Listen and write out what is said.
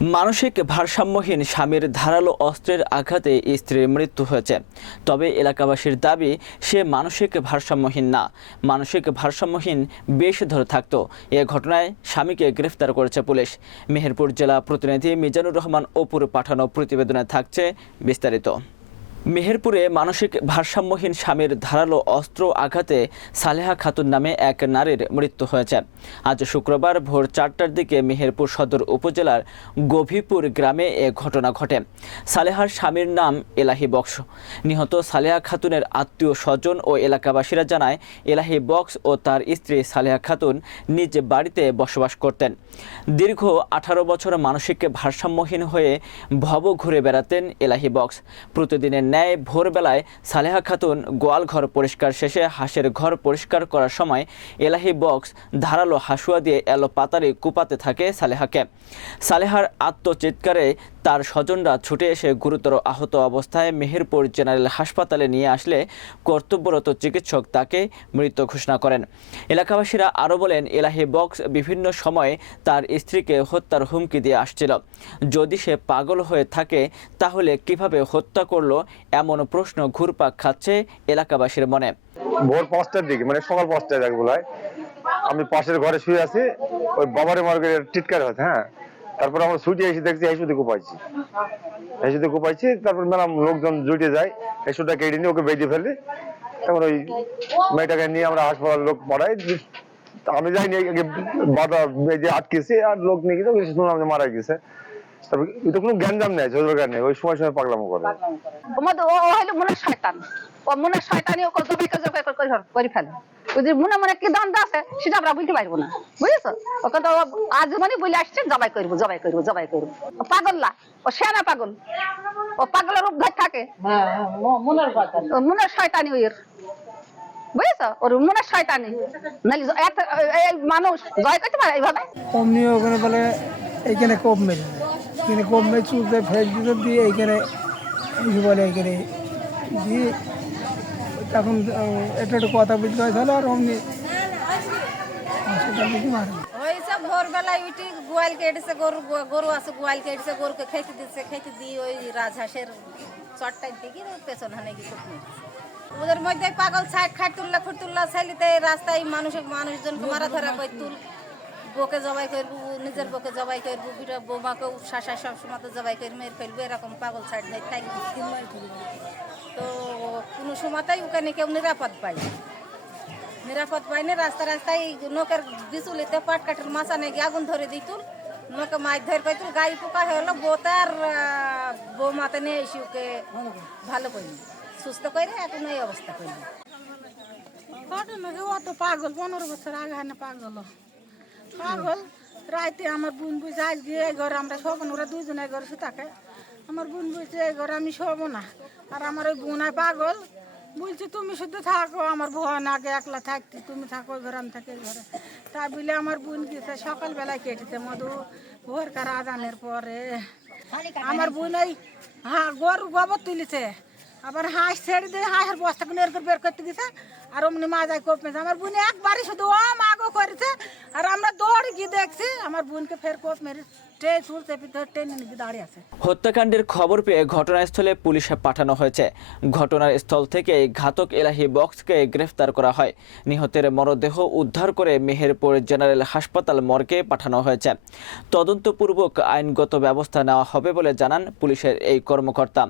মানসিক ভারসাম্যহীন স্বামীর ধারালো অস্ত্রের আঘাতে স্ত্রীর মৃত্যু হয়েছে। তবে এলাকাবাসীর দাবি, সে মানসিক ভারসাম্যহীন না। মানসিক ভারসাম্যহীন বেশ ধরে থাকত। এ ঘটনায় স্বামীকে গ্রেফতার করেছে পুলিশ। মেহেরপুর জেলা প্রতিনিধি মিজানুর রহমান অপুর পাঠানো প্রতিবেদনে থাকছে বিস্তারিত। মেহেরপুরে মানসিক ভারসাম্যহীন স্বামীর ধারালো অস্ত্র আঘাতে সালেহা খাতুন নামে এক নারীর মৃত্যু হয়েছে। আজ শুক্রবার ভোর চারটার দিকে মেহেরপুর সদর উপজেলার গভীপুর গ্রামে এ ঘটনা ঘটে। সালেহার স্বামীর নাম এলাহি বক্স। নিহত সালেহা খাতুনের আত্মীয় স্বজন ও এলাকাবাসীরা জানায়, এলাহি বক্স ও তার স্ত্রী সালেহা খাতুন নিজ বাড়িতে বসবাস করতেন। দীর্ঘ আঠারো বছর মানসিক ভারসাম্যহীন হয়ে ভব ঘুরে বেড়াতেন এলাহি বক্স। প্রতিদিনের ন্যায় ভোরবেলায় সালেহা খাতুন গোয়াল ঘর পরিষ্কার শেষে হাঁসের ঘর পরিষ্কার করার সময় এলাহি বক্স ধারালো হাসুয়া দিয়ে এলো পাতারি কুপাতে থাকে সালেহাকে। সালেহার আত্মচিৎকারে তার স্বজনরা ছুটে এসে গুরুতর আহত অবস্থায় মেহেরপুর জেনারেল হাসপাতালে নিয়ে আসলে কর্তব্যরত চিকিৎসক তাকে মৃত ঘোষণা করেন। এলাকাবাসীরা আরও বলেন, এলাহি বক্স বিভিন্ন সময়ে তার স্ত্রীকে হত্যার হুমকি দিয়ে আসছিল। যদি সে পাগল হয়ে থাকে, তাহলে কীভাবে হত্যা করল এমন প্রশ্ন ঘুরপাক খাচ্ছে এলাকাবাসীর মনে। ভোর পাঁচটার দিকে মানে সকাল পাঁচটায় হয়, আমি পাশের ঘরে শুয়ে আছি, ওই বাবারে মার্কে টিটকার হচ্ছে হ্যাঁ? তারপর আমরা ছুটি এসে দেখছি হেসুতে কোপাইছি। হেসুতে কোপাইছি, তারপর ম্যাডাম লোকজন জুটে যায় হেসুটা কেটে নিয়ে ওকে বেঁধে ফেলে। তখন ওই মেয়েটাকে নিয়ে আমরা হাসপাতাল লোক পড়াই আমি যাইনি বাধা বেঁধে আটকেছি, আর লোক নিয়ে গেছে শুনলাম যে মারা গেছে। তারপর কোনো জ্ঞানজাম নেই নেই? ওই সময় সময় পাগলামো করে। ও মনে শয়তান। ও জবাই জবাই করে ফেলে। ওই যে মনে মনে কি দান্দা আছে সেটা আমরা বুঝতে পারব না। বুঝেছ? ওকে তো আজ মানে বলে আসছে জবাই করব জবাই করব জবাই করব। পাগল না ও সেনা পাগল। ও পাগলের রূপ ধরে থাকে মনের শয়তানি ওর বুঝেছ? ওর মনের শয়তানি। নাহলে এত- মানুষ জয় করতে পারে এইভাবে? অমনি ওখানে বলে এইখানে কোপ মেরে এখানে কোপ মেরে চুলতে ফেস দিয়ে এইখানে বলে এইখানে? দিয়ে তখন একটু একটু কথা বুঝতে হয়েছিল আর অমনি সব ভোরবেলায় উঠি, গোয়াল কেটেছে, গরু গরু আছে, গোয়াল কেটেছে, গরুকে খেতে দিচ্ছে খেতে দিয়ে ওই রাজহাঁসের চটটাই দিকে পেছন হানে গিয়ে ওদের মধ্যে পাগল ছাইট খাট তুললা খুট তুললা, ছেলিতে রাস্তায় মানুষ মানুষজন মারা ধরা করে তুল বকে জবাই করব, নিজের বকে জবাই করব বিটা বৌমাকেও শাসা সব সময় তো জবাই করে মেরে ফেলব, এরকম পাগল ছাইট নেই, তাই তো কোনো সময়তেই ওখানে কেউ নিরাপদ না। নিরাপদ পাইনি রাস্তা রাস্তায় নৌকের বিচুলিতে পাট কাঠের মাছা নাকি আগুন ধরে দিতুল নৌকে মাছ ধরে পাইতুল গাই পোকা হলো বোতার বৌমাতে নিয়ে এসে ওকে ভালো করিনি সুস্থ করে এখন এই অবস্থা করিনি ঘটনা ও তো পাগল, পনেরো বছর আগে না পাগল। পাগল? রাইতে আমার বোন বুঝে আজ গিয়ে এই ঘরে আমরা শোবো না ওরা দুজনে এই ঘরে থাকে। আমার বোন বুঝছে এই ঘরে আমি শোবো না। আর আমার ওই বোন পাগল। বলছি তুমি শুধু থাকো আমার ভয় আগে একলা থাকতে তুমি থাকো ওই ঘরে আমি থাকি ঘরে। তাই বলে আমার বোন গেছে সকালবেলায় কেটেছে মধু ভোর ভোরকার আজানের পরে। আমার বোন ওই হ্যাঁ গরু গোবর তুলেছে। আবার হাঁস ছেড়ে দিয়ে হাঁসের বস্তা করে এরকম বের করতে গেছে। আর অমনি মাজায় কোপ আমার বোন একবারই শুধু ও হত্যাকাণ্ডের খবর পেয়ে ঘটনাস্থলে পুলিশে পাঠানো হয়েছে। ঘটনার স্থল থেকে ঘাতক এলাহি বক্সকে গ্রেফতার করা হয়। নিহতের মরদেহ উদ্ধার করে মেহেরপুর জেনারেল হাসপাতাল মর্গে পাঠানো হয়েছে। তদন্তপূর্বক আইনগত ব্যবস্থা নেওয়া হবে বলে জানান পুলিশের এই কর্মকর্তা।